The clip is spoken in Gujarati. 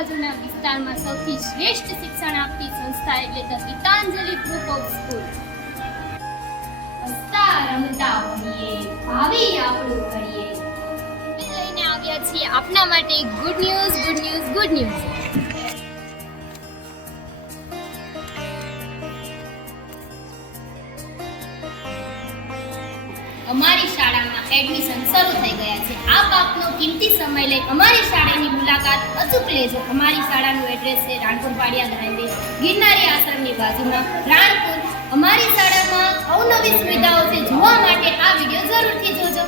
આજુબાજુના વિસ્તારમાં સૌથી શ્રેષ્ઠ શિક્ષણ આપતી સંસ્થા એટલે the Gitanjali group of school. હસતા રમતા ભણીએ, ભાવિ આપણું કરીએ. લઈને આવ્યા છીએ આપના માટે good news, good news, good news. અમારી શાળામાં એડમિશન શરૂ થઈ ગયા છે. આપ આપનો કિંમતી સમય લઈ અમારી શાળાની મુલાકાત અચૂક લેજો. અમારી શાળાનું એડ્રેસ છે રાણપુર પાડિયા હાઈવે, ગિરનારી આશ્રમની બાજુમાં, રાણપુર. અમારી શાળામાં અવનવી સુવિધાઓ છે. જોવા માટે આ વિડીયો જરૂરથી જોજો.